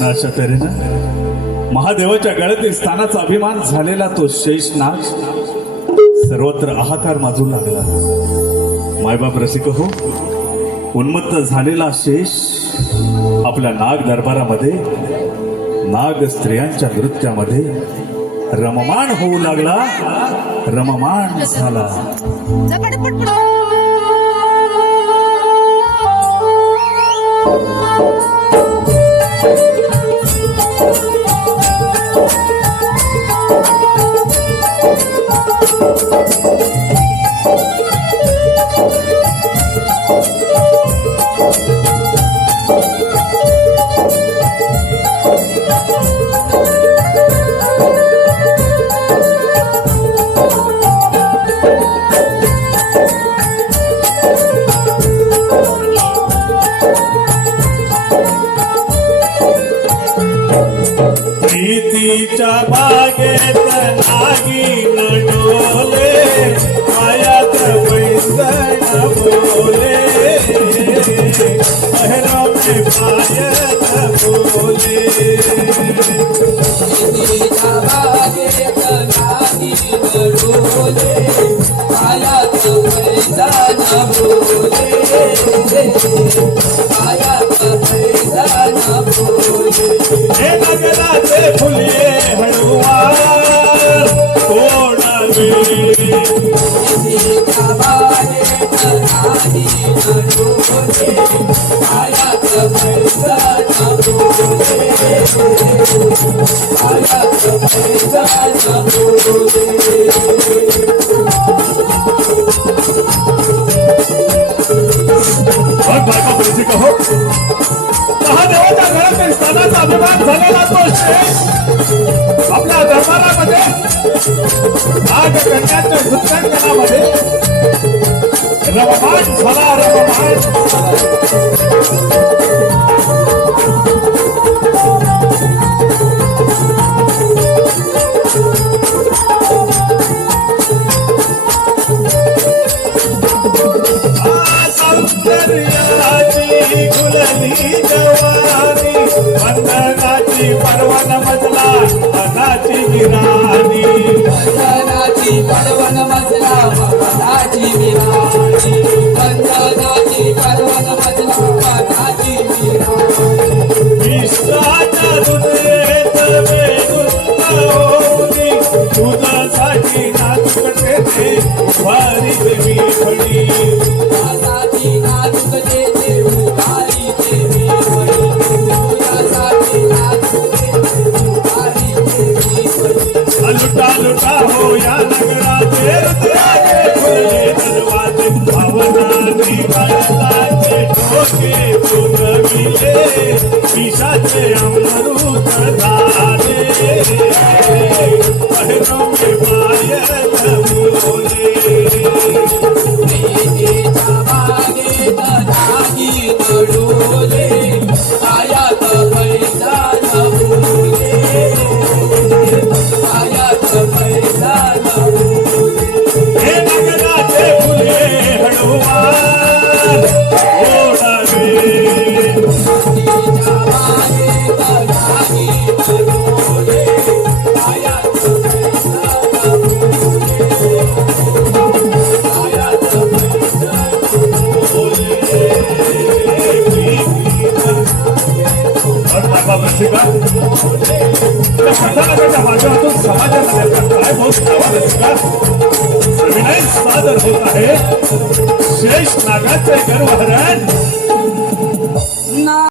आणि अशा तऱ्हेनं महादेवाच्या गळ्यातील स्थानाचा अभिमान झालेला तो शेष नाग सर्वत्र आहाकार माजू लागला. मायबाप रसिक हो उन्मत्त झालेला शेष आपल्या नाग दरबारामध्ये नाग स्त्रियांच्या नृत्यामध्ये रममाण होऊ लागला. रममाण झाला. बागेत नागिन डोले महादेवाच्या घरातील स्थानाचा अभिमान झालेला तो शेष व्यवहारामध्ये आज नाग कन्याच्या नृत्यांकनामध्ये रममाण झाला रममाण. वंदनाची पर्वन मजला मनाची विराणी. पडवण मजला मनाची विराणी. वंदनाची पडवण मजला मनाची विश्वाच्या होऊनी तुझ्यासाठी Okay. कथानकाच्या माध्यमातून समाजामध्ये काय बहुत आवाज सादर होत आहे शेष नागाचे गर्वहरण